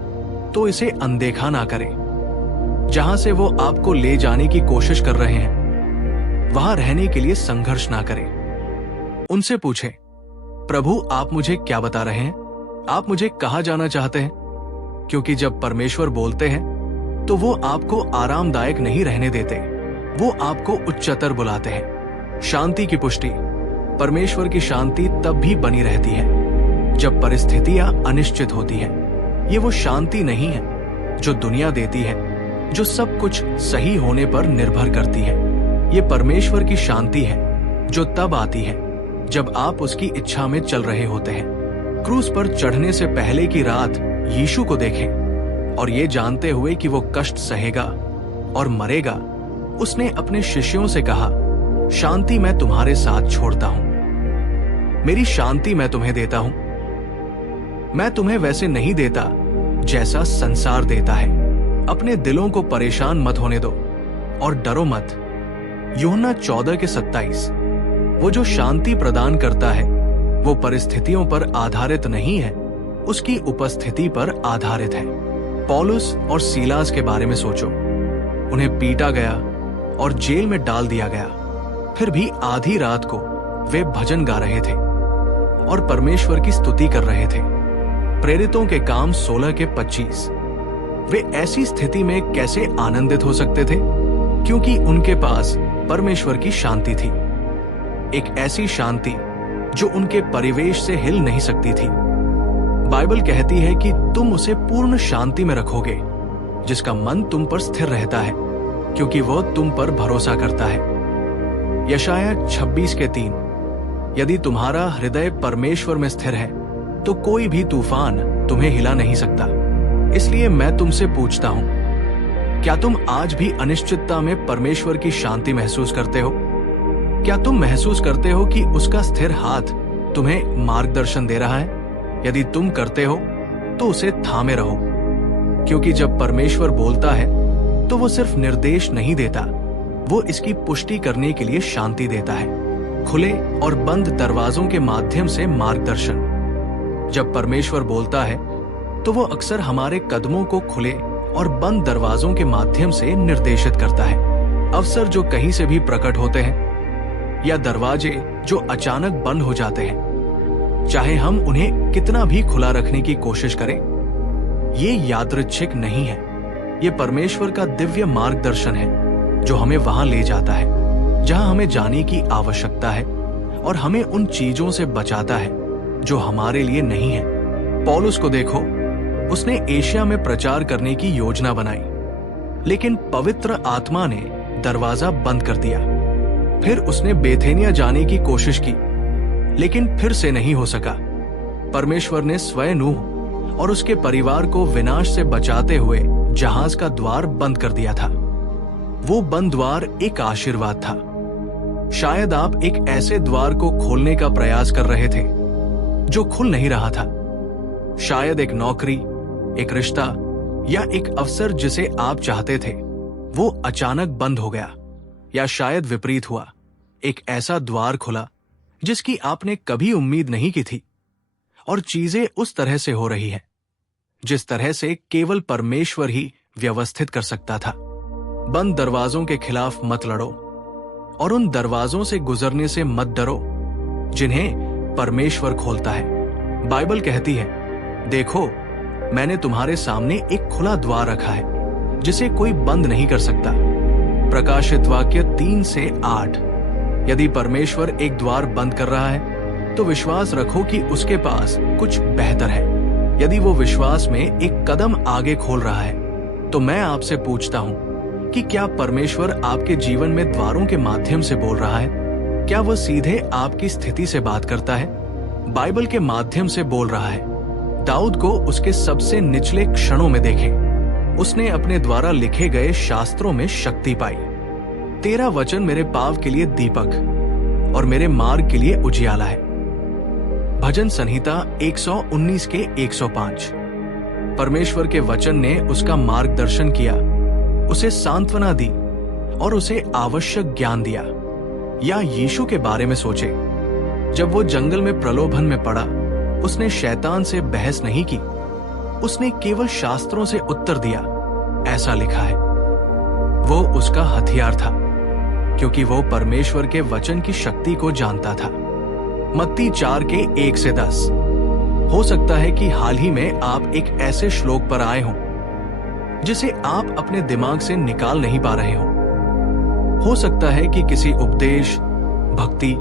तो इसे अनदेखा ना करें। जहां से वो आपको ले जाने की कोशिश कर रहे हैं वहां रहने के लिए संघर्ष ना करें। उनसे पूछें, प्रभु आप मुझे क्या बता रहे हैं? आप मुझे कहां जाना चाहते हैं? क्योंकि जब परमेश्वर बोलते हैं तो वो आपको आरामदायक नहीं रहने देते, वो आपको उच्चतर बुलाते हैं। शांति की पुष्टि। परमेश्वर की शांति तब भी बनी रहती है जब परिस्थितियां अनिश्चित होती है। ये वो शांति नहीं है जो दुनिया देती है, जो सब कुछ सही होने पर निर्भर करती है। ये परमेश्वर की शांति है जो तब आती है जब आप उसकी इच्छा में चल रहे होते हैं। क्रूस पर चढ़ने से पहले की रात यीशु को देखें और ये जानते हुए कि वो कष्ट सहेगा और मरेगा, उसने अपने शिष्यों से कहा, शांति मैं तुम्हारे साथ छोड़ता हूं, मेरी शांति मैं तुम्हें देता हूं। मैं तुम्हें वैसे नहीं देता जैसा संसार देता है। अपने दिलों को परेशान मत होने दो और डरो मत। यूहन्ना 14:27। वो जो शांति प्रदान करता है वो परिस्थितियों पर आधारित नहीं है, उसकी उपस्थिति पर आधारित है। पौलुस और सीलास के बारे में सोचो। उन्हें पीटा गया और जेल में डाल दिया गया, फिर भी आधी रात को वे भजन गा रहे थे और परमेश्वर की स्तुति कर रहे थे। प्रेरितों के काम 16:25। वे ऐसी स्थिति में कैसे आनंदित हो सकते थे? क्योंकि उनके पास परमेश्वर की शांति थी, एक ऐसी शांति जो उनके परिवेश से हिल नहीं सकती थी। बाइबल कहती है कि तुम उसे पूर्ण शांति में रखोगे जिसका मन तुम पर स्थिर रहता है क्योंकि वो तुम पर भरोसा करता है। यशाया 26:3। यदि तुम्हारा हृदय परमेश्वर में स्थिर है तो कोई भी तूफान तुम्हें हिला नहीं सकता। इसलिए मैं तुमसे पूछता हूं, क्या तुम आज भी अनिश्चितता में परमेश्वर की शांति महसूस करते हो? क्या तुम महसूस करते हो कि उसका स्थिर हाथ तुम्हें मार्गदर्शन दे रहा है? यदि तुम करते हो तो उसे थामे रहो, क्योंकि जब परमेश्वर बोलता है तो वो सिर्फ निर्देश नहीं देता, वो इसकी पुष्टि करने के लिए शांति देता है। खुले और बंद दरवाजों के माध्यम से मार्गदर्शन। जब परमेश्वर बोलता है तो वो अक्सर हमारे कदमों को खुले और बंद दरवाजों के माध्यम से निर्देशित करता है। अवसर जो कहीं से भी प्रकट होते हैं या दरवाजे जो अचानक बंद हो जाते हैं, चाहे हम उन्हें कितना भी खुला रखने की कोशिश करें, ये यादृच्छिक नहीं है। ये परमेश्वर का दिव्य मार्गदर्शन है जो हमें वहां ले जाता है जहां हमें जाने की आवश्यकता है और हमें उन चीजों से बचाता है जो हमारे लिए नहीं है। पौलुस को देखो, उसने एशिया में प्रचार करने की योजना बनाई, लेकिन पवित्र आत्मा ने दरवाजा बंद कर दिया। फिर उसने बेथेनिया जाने की कोशिश की, लेकिन फिर से नहीं हो सका। परमेश्वर ने स्वयं नूह और उसके परिवार को विनाश से बचाते हुए जहाज का द्वार बंद कर दिया था। वो बंद द्वार एक आशीर्वाद था। शायद आप एक ऐसे द्वार को खोलने का प्रयास कर रहे थे जो खुल नहीं रहा था। शायद एक नौकरी, एक रिश्ता या एक अवसर जिसे आप चाहते थे, वो अचानक बंद हो गया। या शायद विपरीत हुआ, एक ऐसा द्वार खुला जिसकी आपने कभी उम्मीद नहीं की थी, और चीजें उस तरह से हो रही है जिस तरह से केवल परमेश्वर ही व्यवस्थित कर सकता था। बंद दरवाजों के खिलाफ मत लड़ो और उन दरवाजों से गुजरने से मत डरो जिन्हें परमेश्वर खोलता है। बाइबल कहती है, देखो मैंने तुम्हारे सामने एक खुला द्वार रखा है जिसे कोई बंद नहीं कर सकता। प्रकाशित वाक्य 3-8। यदि परमेश्वर एक द्वार बंद कर रहा है तो विश्वास रखो कि उसके पास कुछ बेहतर है। यदि वो विश्वास में एक कदम आगे खोल रहा है तो मैं आपसे पूछता हूं कि क्या परमेश्वर आपके जीवन में द्वारों के माध्यम से बोल रहा है? क्या वो सीधे आपकी स्थिति से बात करता है? बाइबल के माध्यम से बोल रहा है। दाऊद को उसके सबसे निचले क्षणों में देखें, उसने अपने द्वारा लिखे गए शास्त्रों में शक्ति पाई। तेरा वचन मेरे पाव के लिए दीपक और मेरे मार्ग के लिए उजियाला है। भजन संहिता 119:105। परमेश्वर के वचन ने उसका मार्गदर्शन किया, उसे सांत्वना दी और उसे आवश्यक ज्ञान दिया। या यीशु के बारे में सोचे, जब वो जंगल में प्रलोभन में पड़ा, उसने शैतान से बहस नहीं की, उसने केवल शास्त्रों से उत्तर दिया। ऐसा लिखा है, वो उसका हथियार था। क्योंकि वो परमेश्वर के वचन की शक्ति को जानता था। मत्ती 4 के 1 से 10। हो सकता है कि हाल ही में आप एक ऐसे श्लोक पर आए हों जिसे आप अपने दिमाग से निकाल नहीं पा रहे हो सकता है कि किसी उपदेश, भक्ति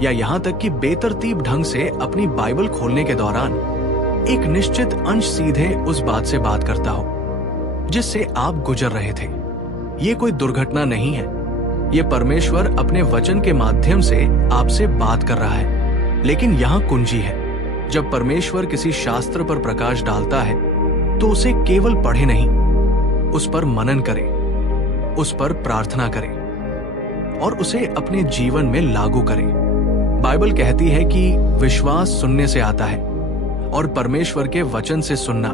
या यहां तक कि बेतरतीब ढंग से अपनी बाइबल खोलने के दौरान एक निश्चित अंश सीधे उस बात से बात करता हो जिससे आप गुजर रहे थे। ये कोई दुर्घटना नहीं है, ये परमेश्वर अपने वचन के माध्यम से आपसे बात कर रहा है। लेकिन यहाँ कुंजी है, जब परमेश्वर किसी शास्त्र पर प्रकाश डालता है तो उसे केवल पढ़े नहीं, उस पर मनन करें, उस पर प्रार्थना करें और उसे अपने जीवन में लागू करें। बाइबल कहती है कि विश्वास सुनने से आता है और परमेश्वर के वचन से सुनना।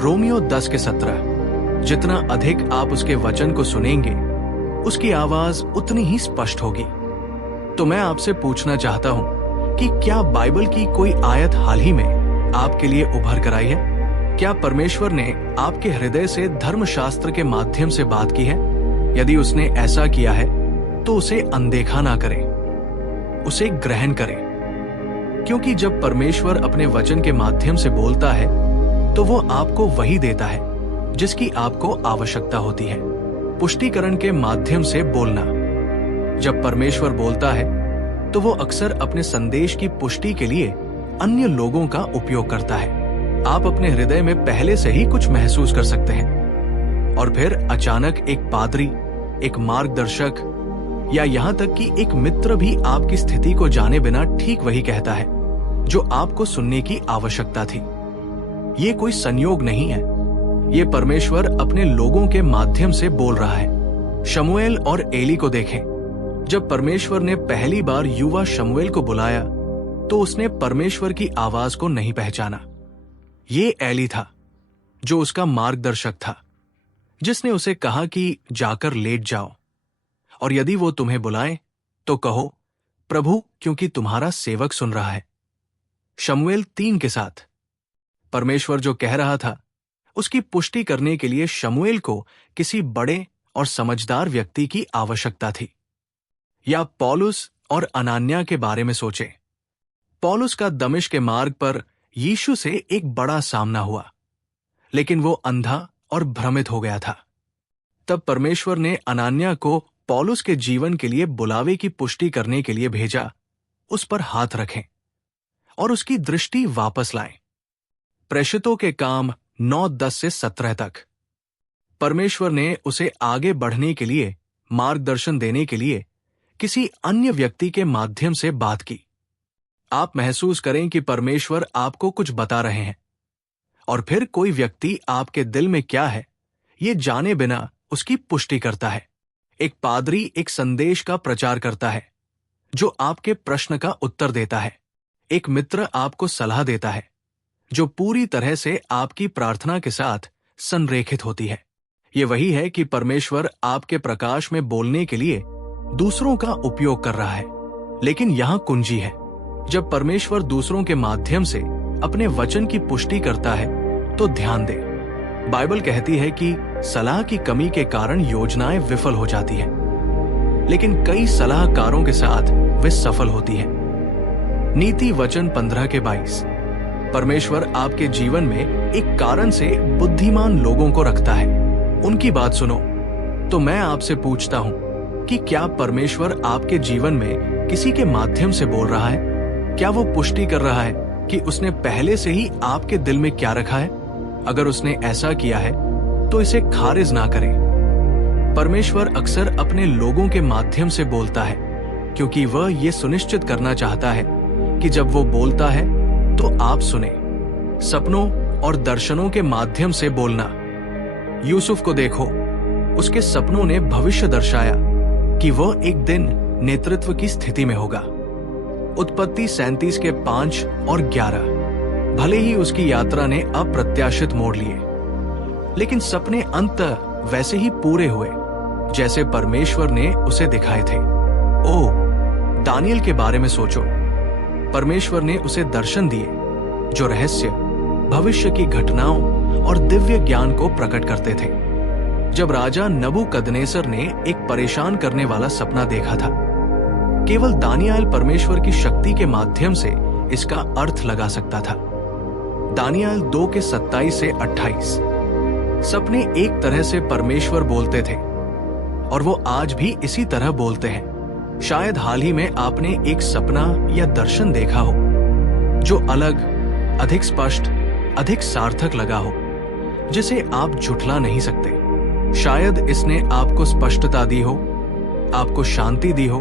रोमियो 10 के 17। जितना अधिक आप उसके वचन को सुनेंगे, उसकी आवाज उतनी ही स्पष्ट होगी। तो मैं आपसे पूछना चाहता हूं कि क्या बाइबल की कोई आयत हाल ही में आपके लिए उभर कर आई है? क्या परमेश्वर ने आपके हृदय से धर्मशास्त्र के माध्यम से बात की है? यदि उसने ऐसा किया है तो उसे अनदेखा ना करें, उसे ग्रहण करें, क्योंकि जब परमेश्वर अपने वचन के माध्यम से बोलता है तो वो आपको वही देता है जिसकी आपको आवश्यकता होती है। पुष्टिकरण के माध्यम से बोलना। जब परमेश्वर बोलता है तो वो अक्सर अपने संदेश की पुष्टि के लिए अन्य लोगों का उपयोग करता है। आप अपने हृदय में पहले से ही कुछ महसूस कर सकते हैं और फिर अचानक एक पादरी, एक मार्गदर्शक या यहाँ तक कि एक मित्र भी आपकी स्थिति को जाने बिना ठीक वही कहता है जो आपको सुनने की आवश्यकता थी। ये कोई संयोग नहीं है, ये परमेश्वर अपने लोगों के माध्यम से बोल रहा है। शमूएल और एली को देखें। जब परमेश्वर ने पहली बार युवा शमूएल को बुलाया तो उसने परमेश्वर की आवाज को नहीं पहचाना। ये एली था जो उसका मार्गदर्शक था, जिसने उसे कहा कि जाकर लेट जाओ और यदि वो तुम्हें बुलाएं तो कहो, प्रभु, क्योंकि तुम्हारा सेवक सुन रहा है। शमूएल 3 के 7। परमेश्वर जो कह रहा था उसकी पुष्टि करने के लिए शमूएल को किसी बड़े और समझदार व्यक्ति की आवश्यकता थी। या पौलुस और अनान्या के बारे में सोचे। पौलुस का दमिश्क के मार्ग पर यीशु से एक बड़ा सामना हुआ, लेकिन वो अंधा और भ्रमित हो गया था। तब परमेश्वर ने अनान्या को पौलुस के जीवन के लिए बुलावे की पुष्टि करने के लिए भेजा। उस पर हाथ रखें और उसकी दृष्टि वापस लाएं। प्रेषितों के काम 9:10 से 17 तक। परमेश्वर ने उसे आगे बढ़ने के लिए, मार्गदर्शन देने के लिए किसी अन्य व्यक्ति के माध्यम से बात की। आप महसूस करें कि परमेश्वर आपको कुछ बता रहे हैं और फिर कोई व्यक्ति आपके दिल में क्या है ये जाने बिना उसकी पुष्टि करता है। एक पादरी एक संदेश का प्रचार करता है जो आपके प्रश्न का उत्तर देता है। एक मित्र आपको सलाह देता है जो पूरी तरह से आपकी प्रार्थना के साथ संरेखित होती है। ये वही है कि परमेश्वर आपके प्रकाश में बोलने के लिए दूसरों का उपयोग कर रहा है। लेकिन यहाँ कुंजी है, जब परमेश्वर दूसरों के माध्यम से अपने वचन की पुष्टि करता है तो ध्यान दे। बाइबल कहती है कि सलाह की कमी के कारण योजनाएं विफल हो जाती है, लेकिन कई सलाहकारों के साथ वे सफल होती है। नीति वचन 15 के 22। परमेश्वर आपके जीवन में एक कारण से बुद्धिमान लोगों को रखता है। उनकी बात सुनो। तो मैं आपसे पूछता हूं कि क्या परमेश्वर आपके जीवन में किसी के माध्यम से बोल रहा है? क्या वो पुष्टि कर रहा है कि उसने पहले से ही आपके दिल में क्या रखा है? अगर उसने ऐसा किया है तो इसे खारिज ना करें। परमेश्वर अक्सर अपने लोगों के माध्यम से बोलता है क्योंकि वह ये सुनिश्चित करना चाहता है कि जब वो बोलता है तो आप सुने। सपनों और दर्शनों के माध्यम से बोलना। यूसुफ को देखो, उसके सपनों ने भविष्य दर्शाया कि वह एक दिन नेतृत्व की स्थिति में होगा। उत्पत्ति 37 के 5 और 11। भले ही उसकी यात्रा ने अप्रत्याशित मोड़ लिए, लेकिन सपने अंततः वैसे ही पूरे हुए जैसे परमेश्वर ने उसे दिखाए थे। ओह, दानियल के बारे में सोचो। परमेश्वर ने उसे दर्शन दिए जो रहस्य, भविष्य की घटनाओं और दिव्य ज्ञान को प्रकट करते थे। जब राजा नबूकदनेस्सर ने एक परेशान करने वाला सपना देखा था। केवल दानियेल परमेश्वर की शक्ति के माध्यम से इसका अर्थ लगा सकता था। दानियेल 2 के 27 से 28। सपने एक तरह से परमेश्वर बोलते थे और वो आज भी इसी तरह बोलते हैं। शायद हाल ही में आपने एक सपना या दर्शन देखा हो जो अलग, अधिक स्पष्ट, अधिक सार्थक लगा हो, जिसे आप झुठला नहीं सकते। शायद इसने आपको स्पष्टता दी हो, आपको शांति दी हो,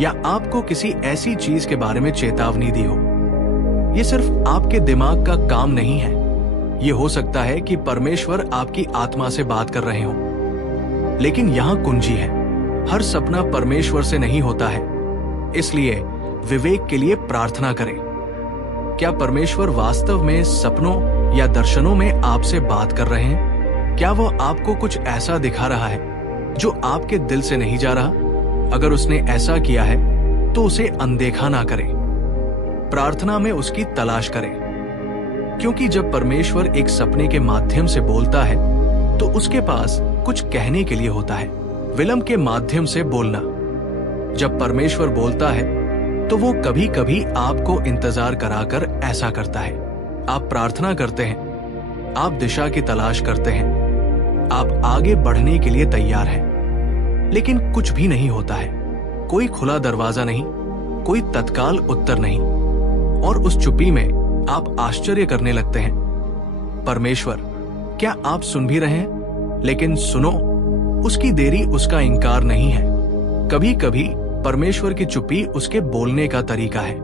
या आपको किसी ऐसी चीज के बारे में चेतावनी दी हो। ये सिर्फ आपके दिमाग का काम नहीं है। ये हो सकता है कि परमेश्वर आपकी आत्मा से बात कर रहे हो। लेकिन यहां कुंजी है, हर सपना परमेश्वर से नहीं होता है। इसलिए विवेक के लिए प्रार्थना करें। क्या परमेश्वर वास्तव में सपनों या दर्शनों में आपसे बात कर रहे हैं? क्या वो आपको कुछ ऐसा दिखा रहा है जो आपके दिल से नहीं जा रहा? अगर उसने ऐसा किया है तो उसे अनदेखा ना करें। प्रार्थना में उसकी तलाश करें, क्योंकि जब परमेश्वर एक सपने के माध्यम से बोलता है तो उसके पास कुछ कहने के लिए होता है। विलंब के माध्यम से बोलना। जब परमेश्वर बोलता है तो वो कभी कभी आपको इंतजार कराकर ऐसा करता है। आप प्रार्थना करते हैं, आप दिशा की तलाश करते हैं, आप आगे बढ़ने के लिए तैयार हैं, लेकिन कुछ भी नहीं होता है। कोई खुला दरवाजा नहीं, कोई तत्काल उत्तर नहीं, और उस चुप्पी में आप आश्चर्य करने लगते हैं। परमेश्वर, क्या आप सुन भी रहे हैं? लेकिन सुनो, उसकी देरी उसका इंकार नहीं है। कभी कभी परमेश्वर की चुप्पी उसके बोलने का तरीका है।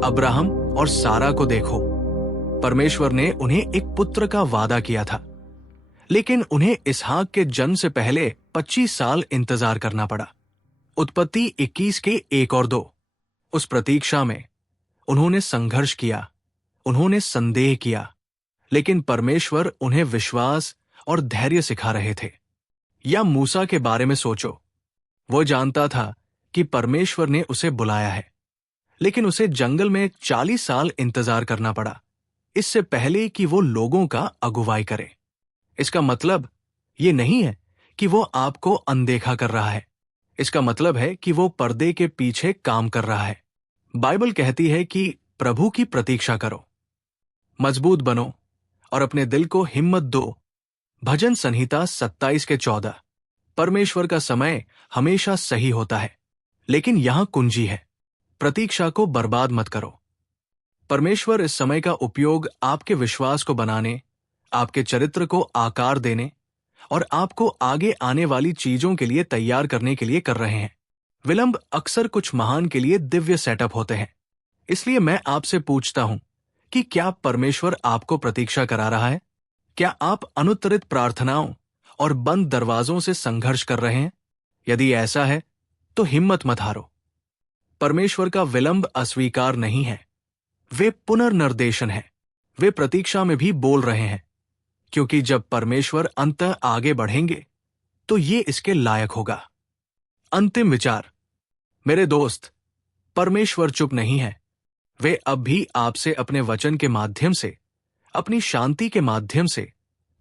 अब्राहम और सारा को देखो। परमेश्वर ने उन्हें एक पुत्र का वादा किया था, लेकिन उन्हें इसहाक के जन्म से पहले 25 साल इंतजार करना पड़ा। उत्पत्ति 21 के 1 और 2। उस प्रतीक्षा में उन्होंने संघर्ष किया, उन्होंने संदेह किया, लेकिन परमेश्वर उन्हें विश्वास और धैर्य सिखा रहे थे। या मूसा के बारे में सोचो। वो जानता था कि परमेश्वर ने उसे बुलाया है, लेकिन उसे जंगल में 40 साल इंतजार करना पड़ा, इससे पहले कि वो लोगों का अगुवाई करे। इसका मतलब ये नहीं है कि वो आपको अनदेखा कर रहा है। इसका मतलब है कि वो पर्दे के पीछे काम कर रहा है। बाइबल कहती है कि प्रभु की प्रतीक्षा करो, मजबूत बनो और अपने दिल को हिम्मत दो। भजन संहिता 27 के 14। परमेश्वर का समय हमेशा सही होता है, लेकिन यहां कुंजी है, प्रतीक्षा को बर्बाद मत करो। परमेश्वर इस समय का उपयोग आपके विश्वास को बनाने, आपके चरित्र को आकार देने और आपको आगे आने वाली चीजों के लिए तैयार करने के लिए कर रहे हैं। विलंब अक्सर कुछ महान के लिए दिव्य सेटअप होते हैं। इसलिए मैं आपसे पूछता हूं कि क्या परमेश्वर आपको प्रतीक्षा करा रहा है? क्या आप अनुत्तरित प्रार्थनाओं और बंद दरवाजों से संघर्ष कर रहे हैं? यदि ऐसा है तो हिम्मत मत हारो। परमेश्वर का विलंब अस्वीकार नहीं है, वे पुनर्निर्देशन है। वे प्रतीक्षा में भी बोल रहे हैं, क्योंकि जब परमेश्वर अंततः आगे बढ़ेंगे तो ये इसके लायक होगा। अंतिम विचार। मेरे दोस्त, परमेश्वर चुप नहीं है। वे अब भी आपसे अपने वचन के माध्यम से, अपनी शांति के माध्यम से,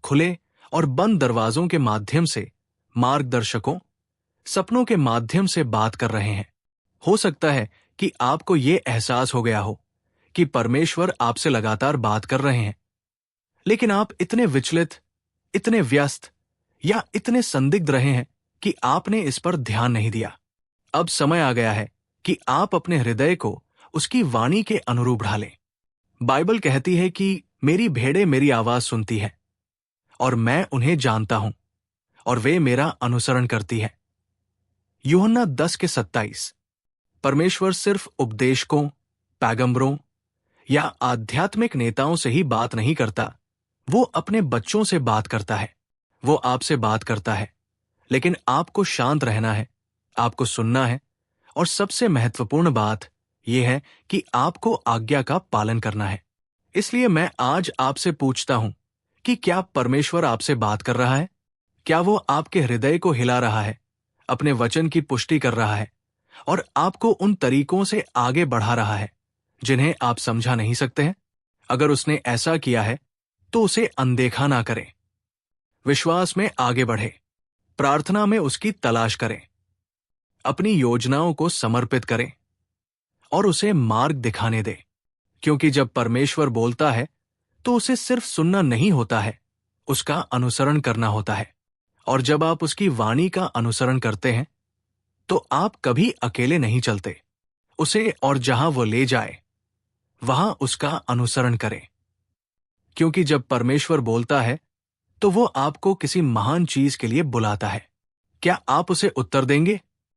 खुले और बंद दरवाजों के माध्यम से, मार्गदर्शकों, सपनों के माध्यम से बात कर रहे हैं। हो सकता है कि आपको ये एहसास हो गया हो कि परमेश्वर आपसे लगातार बात कर रहे हैं, लेकिन आप इतने विचलित, इतने व्यस्त या इतने संदिग्ध रहे हैं कि आपने इस पर ध्यान नहीं दिया। अब समय आ गया है कि आप अपने हृदय को उसकी वाणी के अनुरूप ढालें। बाइबल कहती है कि मेरी भेड़ें मेरी आवाज सुनती हैं और मैं उन्हें जानता हूं और वे मेरा अनुसरण करती हैं। यूहन्ना 10 के 27। परमेश्वर सिर्फ उपदेशकों, पैगंबरों या आध्यात्मिक नेताओं से ही बात नहीं करता, वो अपने बच्चों से बात करता है। वो आपसे बात करता है, लेकिन आपको शांत रहना है, आपको सुनना है, और सबसे महत्वपूर्ण बात यह है कि आपको आज्ञा का पालन करना है। इसलिए मैं आज आपसे पूछता हूं कि क्या परमेश्वर आपसे बात कर रहा है? क्या वो आपके हृदय को हिला रहा है, अपने वचन की पुष्टि कर रहा है और आपको उन तरीकों से आगे बढ़ा रहा है जिन्हें आप समझा नहीं सकते हैं? अगर उसने ऐसा किया है तो उसे अनदेखा ना करें। विश्वास में आगे बढ़े, प्रार्थना में उसकी तलाश करें, अपनी योजनाओं को समर्पित करें और उसे मार्ग दिखाने दें। क्योंकि जब परमेश्वर बोलता है तो उसे सिर्फ सुनना नहीं होता है, उसका अनुसरण करना होता है। और जब आप उसकी वाणी का अनुसरण करते हैं तो आप कभी अकेले नहीं चलते। उसे और जहां वो ले जाए वहां उसका अनुसरण करें। क्योंकि जब परमेश्वर बोलता है तो वो आपको किसी महान चीज के लिए बुलाता है। क्या आप उसे उत्तर देंगे?